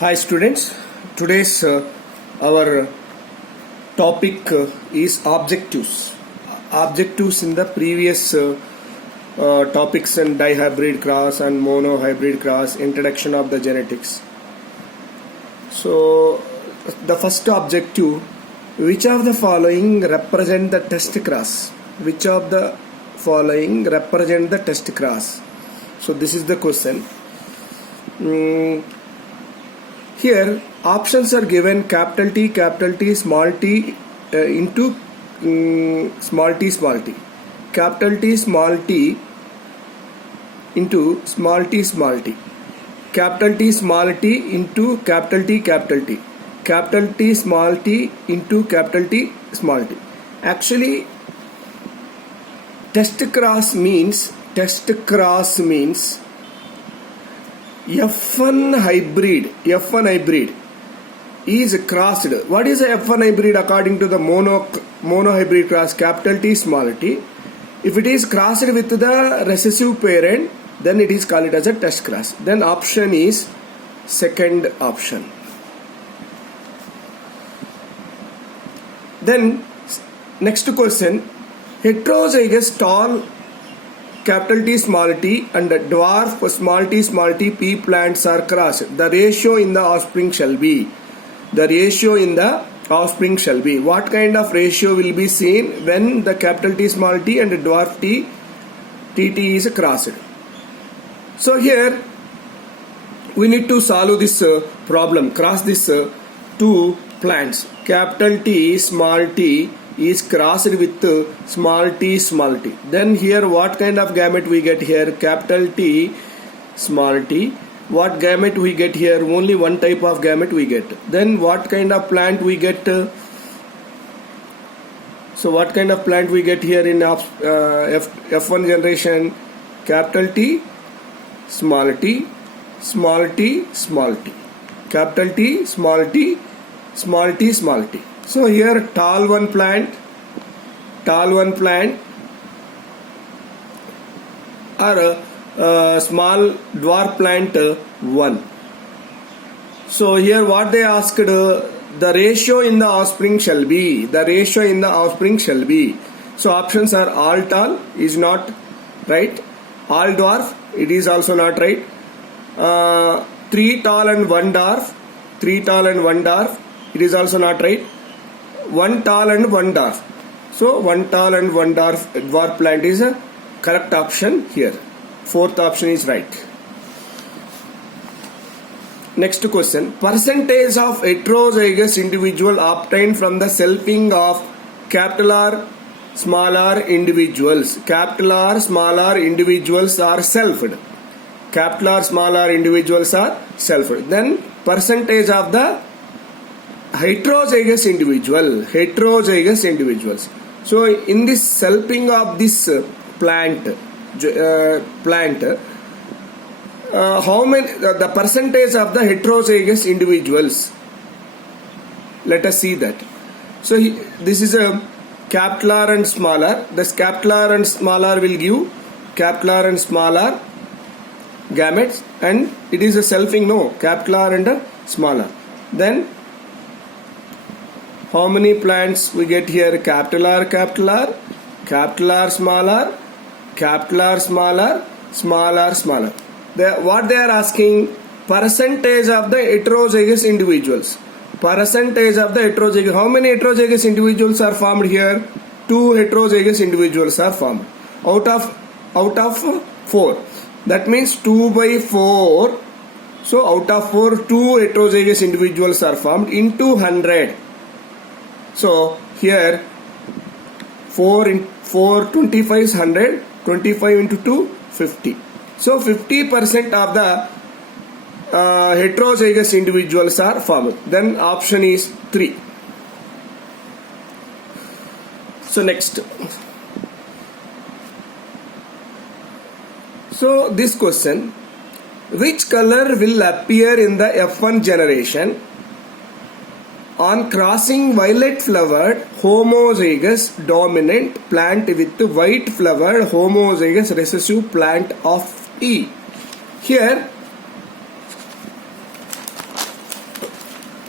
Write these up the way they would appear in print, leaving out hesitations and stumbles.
Hi students, today's our topic is objectives. Objectives in the previous topics and dihybrid cross and monohybrid cross, introduction of the genetics. So the first objective, which of the following represent the test cross? Which of the following represent the test cross? So this is the question. Here options are given: capital T, small t into small t, capital T, small t into small t, capital T, small t into capital T, capital T, small t into capital T, small t. Actually, test cross means F1 hybrid is crossed. What is a F1 hybrid according to the monohybrid cross? Capital T, small t. If it is crossed with the recessive parent, then it is called as a test cross. Then option is second option. Then next question, heterozygous tall capital T, small t and dwarf small t pea plants are crossed. The ratio in the offspring shall be. What kind of ratio will be seen when the capital T, small t and dwarf TT is crossed? So here we need to solve this problem. Cross this two plants. Capital T, small t is crossed with small t. Then here what kind of gamete we get here? Capital T, small t. What gamete we get here? Only one type of gamete we get. Then what kind of plant we get? So what kind of plant we get here in F1 generation? Capital T, small t, capital T, small t, small t. So here tall one plant or small dwarf plant 1. So here what they asked, the ratio in the offspring shall be. So options are all tall is not right. All dwarf, it is also not right. 3 tall and 1 dwarf, it is also not right. 1 tall and 1 dwarf. So 1 tall and 1 dwarf plant is a correct option here. Fourth option is right. Next question. Percentage of heterozygous individual obtained from the selfing of capital R, small r individuals. Capital R, small r individuals are selfed. Capital R, small r individuals are selfed. Then percentage of the heterozygous individuals. So in this selfing of this plant, how many the percentage of the heterozygous individuals? Let us see that. So this is a capital R and small r. This capital R and small r will give capital R and small r gametes, and it is a selfing, no, capital R and small r. Then how many plants we get here? Capital R, small r, capital R, small r. What they are asking? Percentage of the heterozygous individuals. How many heterozygous individuals are formed here? 2 heterozygous individuals are formed. Out of 4. That means 2 by 4. So out of 4, 2 heterozygous individuals are formed into 100. So here 25 is 100, 25 into 2, 50. So 50% of the heterozygous individuals are formed. Then option is 3. So next. So this question, which color will appear in the F1 generation on crossing violet flowered homozygous dominant plant with white flowered homozygous recessive plant of E? Here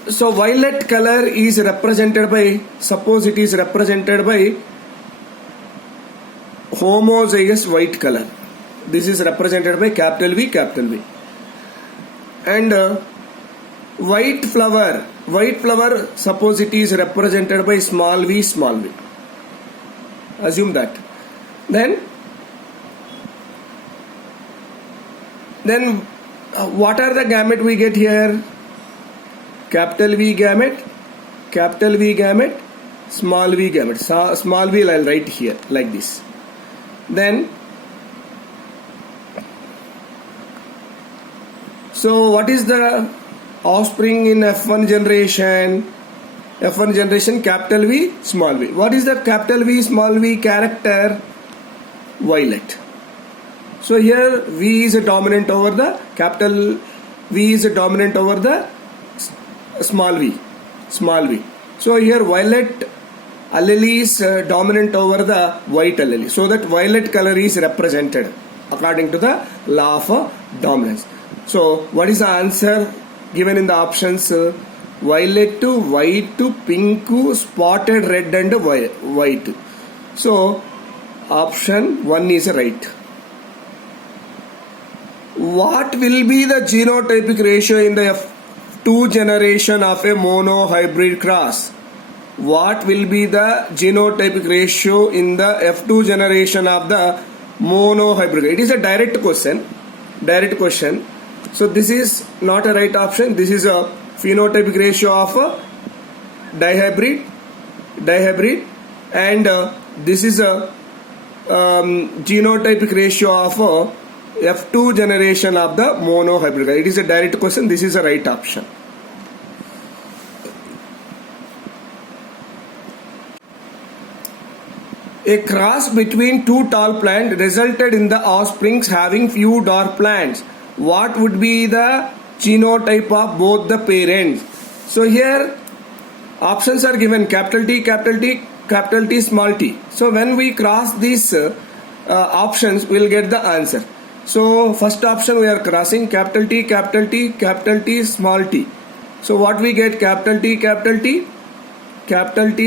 So violet color is represented by, suppose it is represented by homozygous white color. This is represented by capital V, capital V. And white flower, suppose it is represented by small v, small v. Assume that. Then what are the gamete we get here? Capital V gamete, small v gamete. Small v I'll write here like this. Then, so what is the offspring in F1 generation? F1 generation, capital V, small v. What is the capital V, small v character? Violet. So here V is dominant over the capital V is dominant over the small v. So here violet allele is dominant over the white allele. So that violet color is represented according to the law of dominance. So what is the answer given in the options? Violet, white, pink, spotted red and white. So option 1 is right. What will be the genotypic ratio in the F2 generation of a monohybrid cross? What will be the genotypic ratio in the F2 generation of the monohybrid? It is a direct question. So this is not a right option. This is a phenotypic ratio of a dihybrid, and this is a genotypic ratio of a F2 generation of the monohybrid. It is a direct question. This is a right option. A cross between two tall plants resulted in the offsprings having few dwarf plants. What would be the genotype of both the parents? So here options are given: capital T, small t. So when we cross these options, we will get the answer. So first option we are crossing capital T, small t. So what we get? Capital T,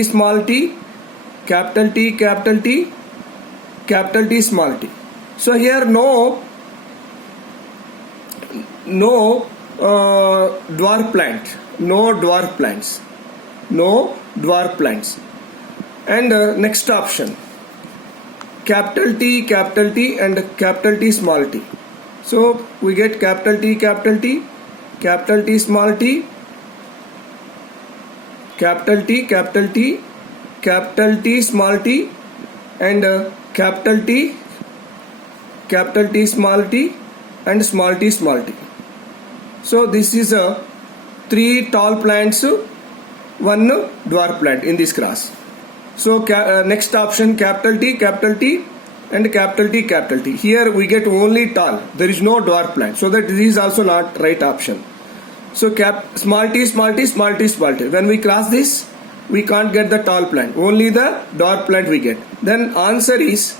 small t, capital T, small t. So here no dwarf plants. And next option, capital T and capital T, small t. So we get capital T, small t, capital T, small t, and capital T, small t, and small t. So this is a 3 tall plants, 1 dwarf plant in this cross. So next option, capital T and capital T. Here we get only tall. There is no dwarf plant. So that this is also not right option. So small t. When we cross this, we can't get the tall plant. Only the dwarf plant we get. Then answer is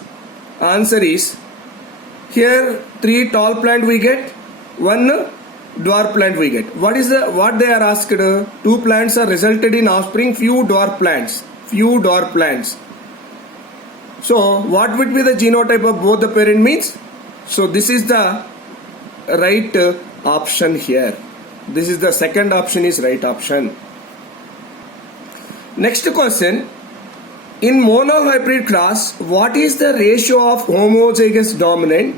here 3 tall plant we get, 1 dwarf plant we get. What they are asked? 2 plants are resulted in offspring few dwarf plants. So what would be the genotype of both the parent means? So this is the right option here. This is the second option is right option. Next question. In monohybrid cross, what is the ratio of homozygous dominant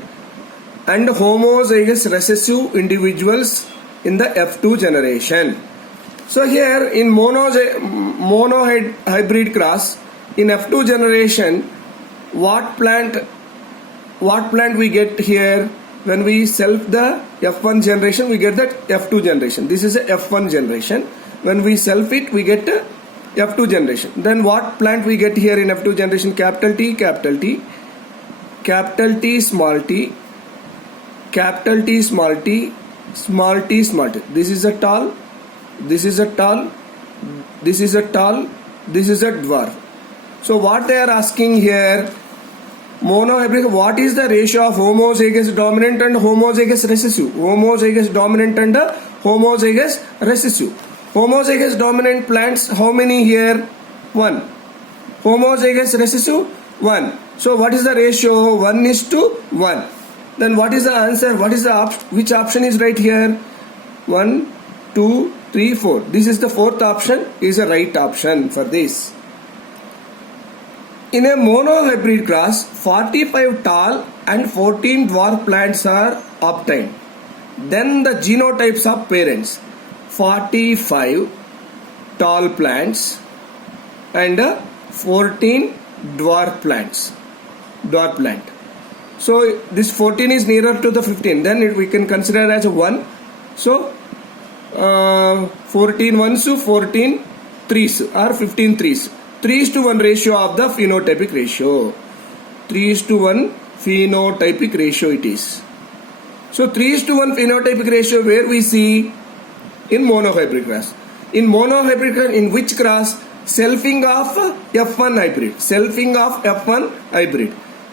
and homozygous recessive individuals in the F2 generation? So here in monohybrid cross, in F2 generation, what plant we get here? When we self the F1 generation, we get that F2 generation. This is a F1 generation. When we self it, we get a F2 generation. Then what plant we get here in F2 generation? Capital T, small t, capital T, small t, small t. This is a tall, this is a tall, this is a tall, this is a dwarf. So what they are asking here, monohybrid, what is the ratio of homozygous dominant and homozygous recessive? Homozygous dominant and homozygous recessive. Homozygous dominant plants, how many here? 1. Homozygous recessive, 1. So what is the ratio? 1:1. Then what is the answer? What is the which option is right here? 1, 2, 3, 4. This is the fourth option, is a right option for this. In a monohybrid cross, 45 tall and 14 dwarf plants are obtained. Then the genotypes of parents: 45 tall plants and 14 dwarf plants. Dwarf plant. So this 14 is nearer to the 15. Then we can consider as a 1. So 14 ones to 14 threes or 15 threes. 3:1 ratio of the phenotypic ratio. 3:1 phenotypic ratio it is. So 3:1 phenotypic ratio where we see in monohybrid cross. In monohybrid cross, in which cross? Selfing of F1 hybrid. Selfing of F1 hybrid.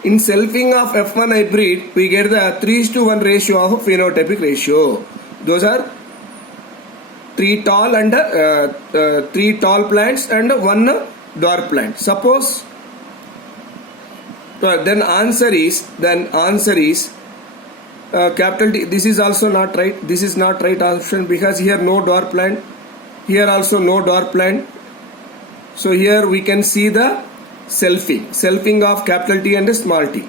In selfing of F1 hybrid, we get the 3:1 ratio of phenotypic ratio. Those are 3 tall and 3 tall plants and 1 dwarf plant. Suppose then answer is capital T. This is also not right. This is not right option because here no dwarf plant. Here also no dwarf plant. So here we can see the selfing of capital T and small t.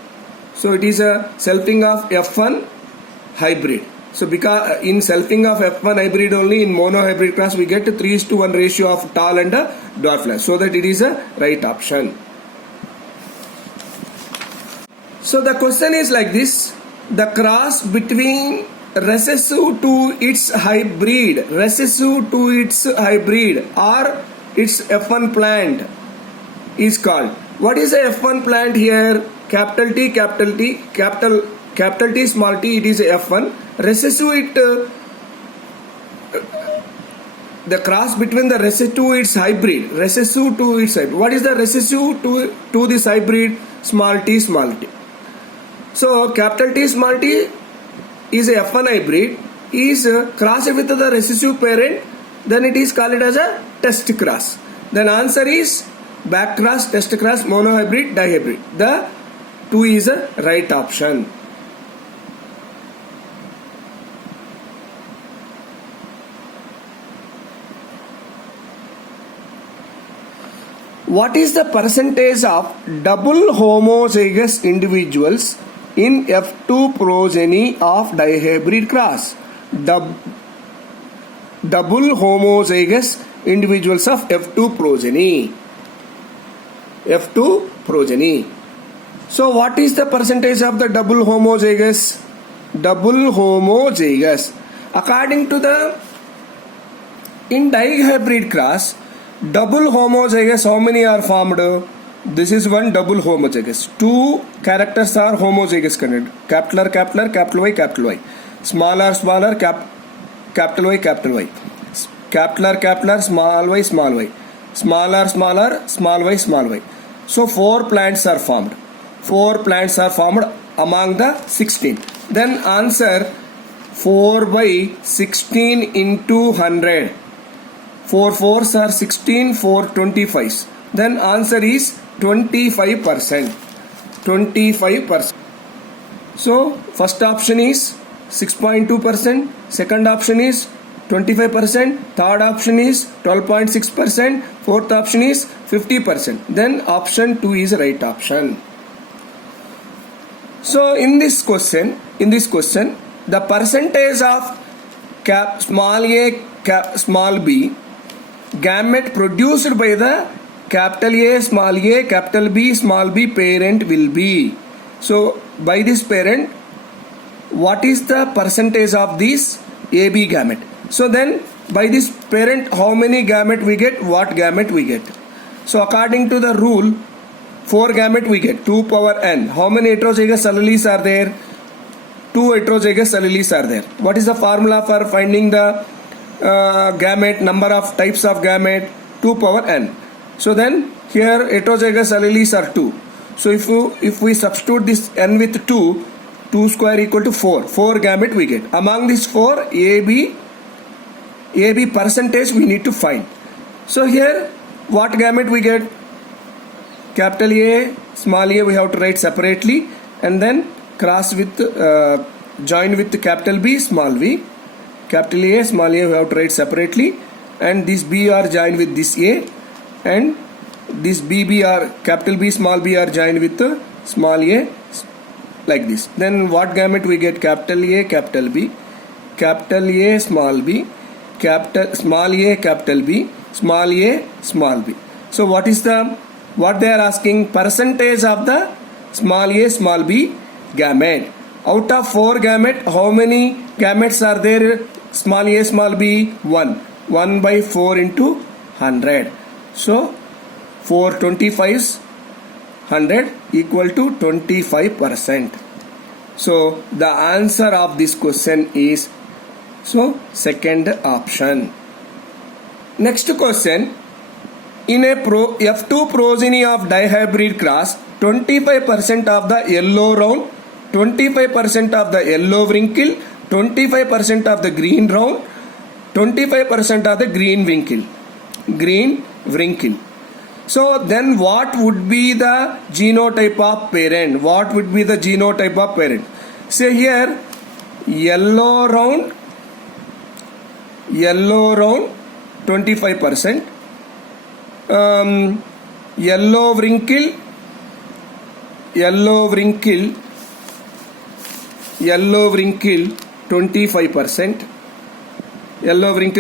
So it is a selfing of F1 hybrid. So because in selfing of F1 hybrid only, in monohybrid cross we get 3:1 ratio of tall and dwarf plant. So that it is a right option. So the question is like this: the cross between recessive to its hybrid or its F1 plant is called. What is a F1 plant here? Capital T, capital T, small t, it is a F1. Recessive, the cross between the recessive to its hybrid. What is the recessive to this hybrid? Small t. So capital T, small t is a F1 hybrid, is crossed with the recessive parent, then it is called as a test cross. Then answer is back cross, test cross, monohybrid, dihybrid. The 2 is a right option. What is the percentage of double homozygous individuals in F2 progeny of dihybrid cross? Double homozygous individuals of F2 progeny. So what is the percentage of the double homozygous? According to the in dihybrid cross, double homozygous, how many are formed? This is one double homozygous. 2 characters are homozygous connected. Capital Y, capital Y. Smaller, capital Y, capital Y. Capital, small y. Smaller, small y. So 4 plants are formed. 4 plants are formed among the 16. Then answer 4 by 16 into 100. 4 4s are 16, 4 25s. Then answer is 25%. So first option is 6.2%, second option is 25%, third option is 12.6%, fourth option is 50%. Then option 2 is right option. So in this question, the percentage of small a, small b gamete produced by the capital A, capital B, small b parent will be. So by this parent, what is the percentage of this AB gamete? So then by this parent, how many gamete we get, what gamete we get? So according to the rule, 4 gamete we get, 2 power n. How many heterozygous alleles are there? 2 heterozygous alleles are there. What is the formula for finding the gamete, number of types of gamete? 2 power n. So then here heterozygous alleles are 2. So if we substitute this n with 2 square equal to 4. 4 gamete we get. Among these 4, AB AB percentage we need to find. So here what gamete we get? Capital A, small a we have to write separately, and then cross with join with capital B, small v. Capital A, small a we have to write separately, and this B are joined with this A, and this BB are capital B, small b are joined with small a, like this. Then what gamete we get? Capital A, capital B, capital A, small b, capital small a, capital B, small a, small b. So what they are asking? Percentage of the small a, small b gamete. Out of 4 gamete, how many gametes are there? Small a, small b, 1. 1 by 4 into 100. So 4 25s 100 equal to 25%. So the answer of this question is second option. Next question. In a F2 progeny of dihybrid cross, 25% of the yellow round, 25% of the yellow wrinkle, 25% of the green round, 25% of the green wrinkle. So then what would be the genotype of parent? What would be the genotype of parent? Say here yellow round 25%, yellow wrinkle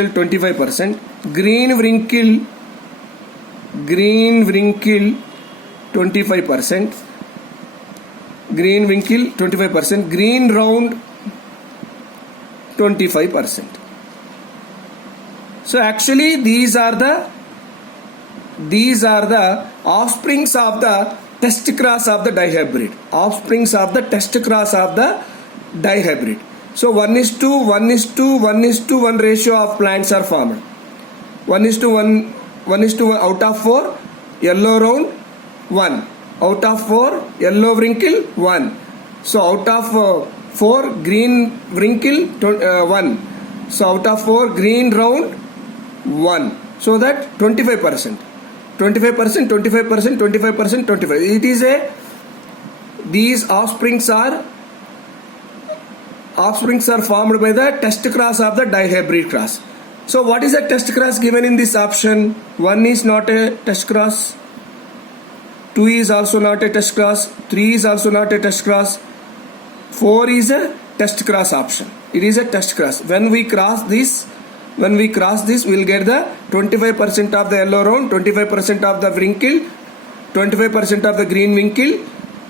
25%, green wrinkle 25%, green round 25%. So actually these are the offsprings of the test cross of the dihybrid. So 1:1:1:1 ratio of plants are formed. 1:1 out of 4 yellow round 1, out of 4 yellow wrinkle 1. So out of 4 green wrinkle 1. So out of 4 green round 1. So that 25%. It is these offsprings are formed by the test cross of the dihybrid cross. So what is the test cross given in this option? 1 is not a test cross, 2 is also not a test cross, 3 is also not a test cross, 4 is a test cross option. It is a test cross. When we cross this, we will get the 25% of the yellow round, 25% of the wrinkle, 25% of the green wrinkle,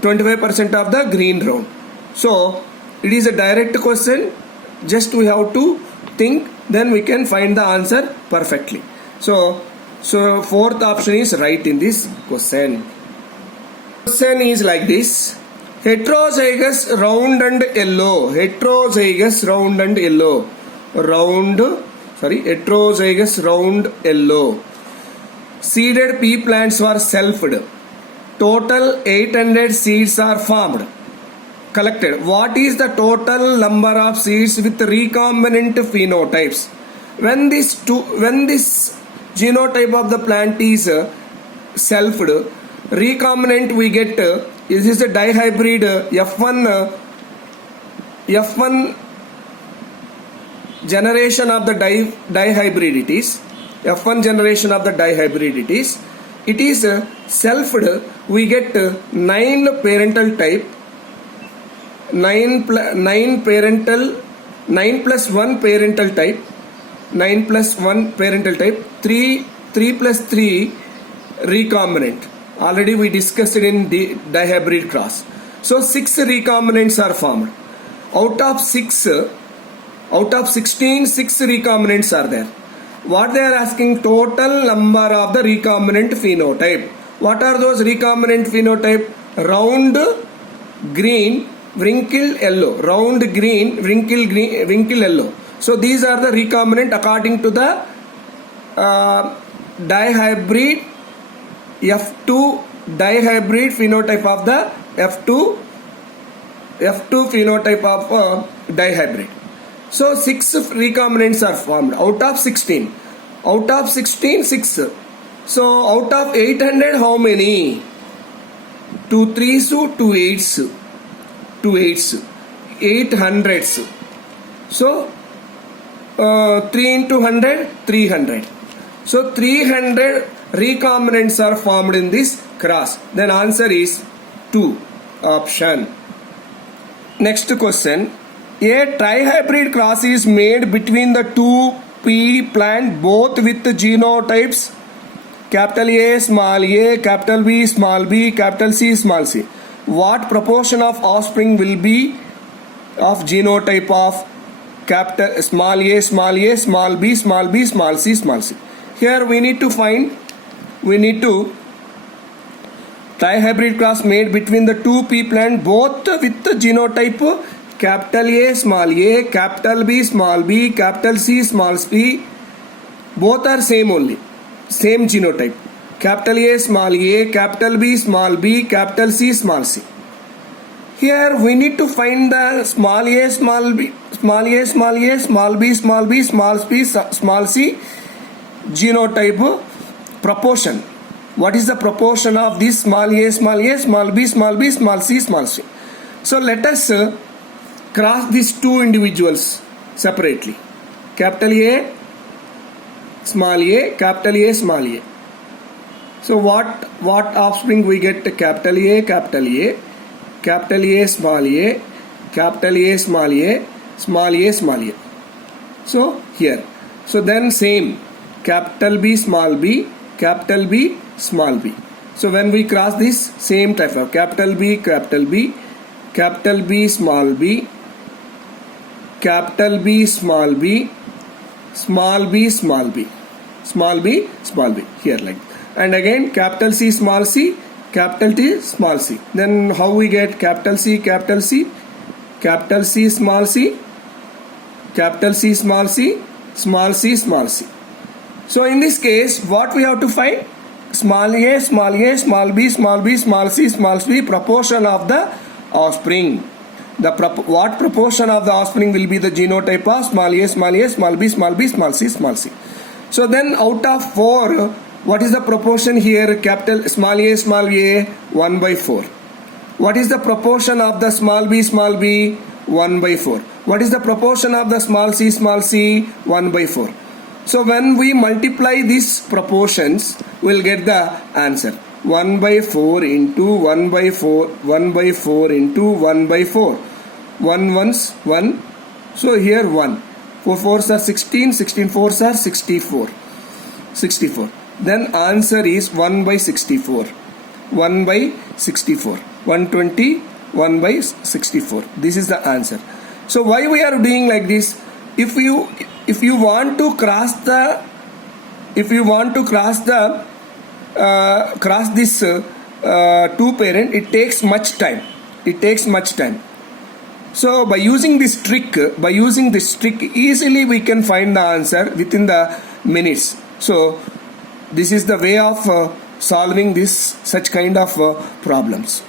25% of the green round. So it is a direct question. Just we have to think, then we can find the answer perfectly. So fourth option is right in this question. Question is like this: heterozygous round and yellow. Heterozygous round yellow. Seeded pea plants were selfed. Total 800 seeds are formed. Collected. What is the total number of seeds with recombinant phenotypes? When this genotype of the plant is selfed, recombinant we get this is a dihybrid F1 generation of the dihybridities. F1 generation of the dihybridities. It is selfed. We get 9 parental type. 9 plus 1 parental type, 9 plus 1 parental type, 3 plus 3 recombinant. Already we discussed it in the dihybrid cross. So 6 recombinants are formed. Out of 16, 6 recombinants are there. What they are asking? Total number of the recombinant phenotype. What are those recombinant phenotype? Round green, wrinkle yellow, round green, wrinkle yellow. So these are the recombinant according to the dihybrid F2 dihybrid phenotype of the F2 phenotype of dihybrid. So 6 recombinants are formed out of 16. Out of 16, 6. So out of 800, how many? 2 3s, 2 8s, 2 8s, 800s. So 3 into 100, 300. So 300 recombinants are formed in this cross. Then answer is 2, option. Next question. A trihybrid cross is made between the two pea plant both with genotypes capital A, small a, capital B, small b, capital C, small c. What proportion of offspring will be of genotype of capital small a, small b, small b, small c, small c? Here we need to trihybrid cross made between the two pea plant both with the genotype capital A, small a, capital B, small b, capital C, small c. Both are same only, same genotype. Capital A, small a, capital B, small b, capital C, small c. Here we need to find the small a, small b, small a, small a, small b, small b, small b, small c genotype proportion. What is the proportion of this small a, small b, small b, small c, small c? So let us cross these two individuals separately. Capital A, small a, capital A, small a. So what offspring we get? Capital A, capital A, capital A, small a, capital A, small a, small a, small a. So here. So then same. Capital B, small b, capital B, small b. So when we cross this, same type of capital B, capital B, capital B, small b, capital B, small b, small b, small b, small b, small b, here like that. And again capital C, small c, capital T, small c. Then how we get capital C, capital C, capital C, small c, capital C, small c, small c, small c. So in this case what we have to find? Small a, small a, small b, small b, small c, small c proportion of the offspring. What proportion of the offspring will be the genotype of small a, small a, small b, small b, small c, small c? So then out of 4, what is the proportion here? Capital small a, 1 by 4. What is the proportion of the small b, 1 by 4? What is the proportion of the small c, 1 by 4? So when we multiply these proportions, we will get the answer. 1 by 4 into 1 by 4, 1 by 4 into 1 by 4. 1 ones 1. So here 1. 4 4s are 16, 16 4s are 64. 64. Then answer is 1 by 64. 1 by 64. 120, 1 by 64. This is the answer. So why we are doing like this? If you want to cross this two parent, it takes much time. So by using this trick, easily we can find the answer within the minutes. So this is the way of solving such kind of problems.